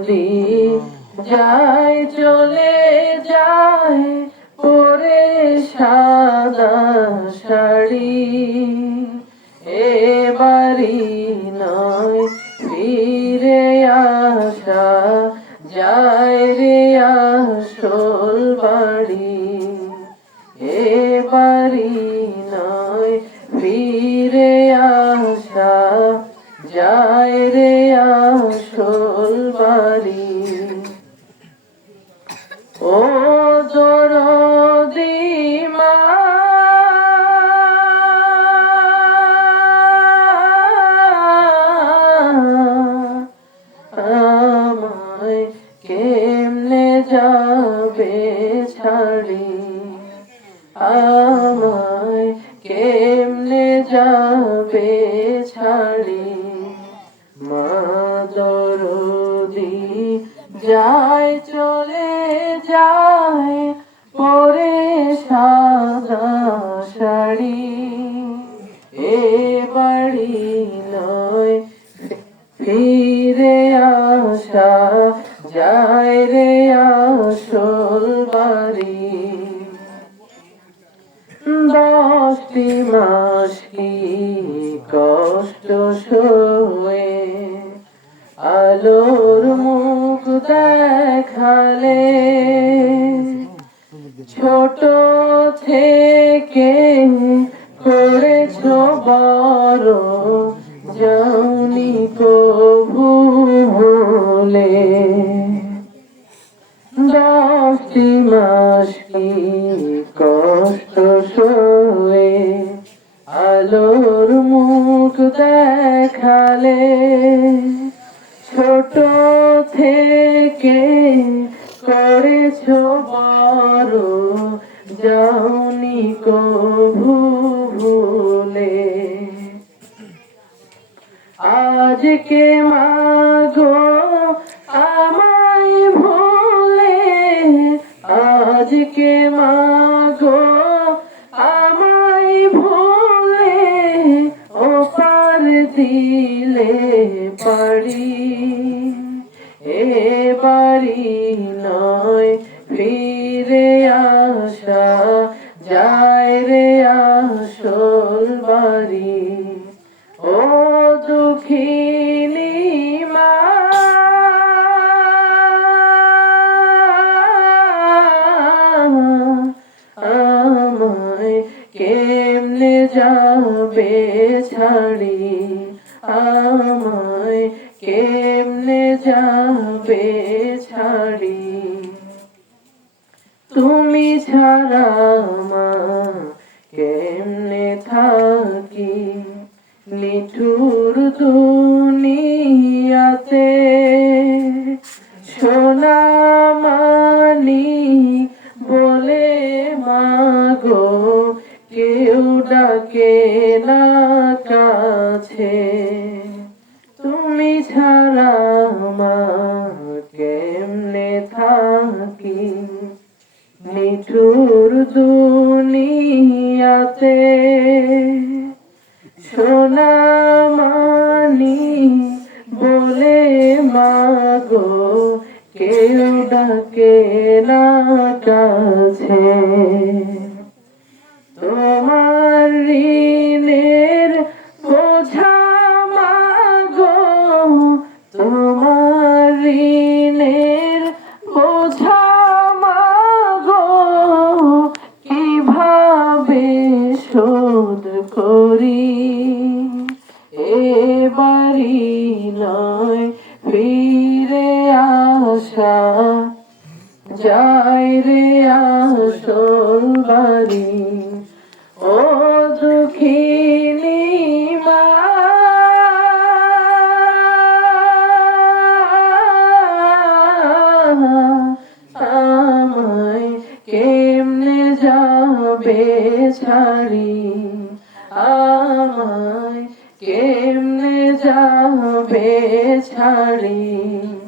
নদী যায়, চলে যায়, পরে সাদা শাড়ি। এ বাড়ি নয়, ফিরে আসা, যায় রে আসল বাড়ি। এ বাড়ি নয়, ফিরে আসা, যায় রে আসল যায়, চলে যায়, পরে সাদা শাড়ি। এ বাড়ি নয়, ফিরে আসা, যায় রে আসল বাড়ি। দশটি মাস কি কষ্ট সয়ে, আলোর দেখালে ছোট থেকে করেছ বড় যাওনি কবু বলে দশটি মাস কি কষ্ট সয়ে আলোর মুখ দেখালে? ছোট থেকে করেছ বড় যাওনি কভু ভুলে। আজকে মাগো আমায় ভুলে আজকে মাগো বাড়ি নয়, ফিরে আসা যায় রে আসল বাড়ি। ও দুঃখিনী মা। আমায় কেমনে যাবে ছাড়ি? আমায় কেমনে যাবে ছাড়ি। তুমি ছাড়া মা কেমনে থাকি? নিঠুর দুনিয়াতে সোনা মানি বলে মাগো, কেউ ডাকে না কাছে। নিঠুর দুনিয়াতে সোনা মানি বলে মাগো কেউ ডাকে না কাছে। বাড়ি নয়, ফিরে আসা। যায় রে আসল বাড়ি, ও দুঃখিনী মা। আমায় কেমনে যাবে ছাড়ি? আমায় কেমনে যাবে ছাড়ি?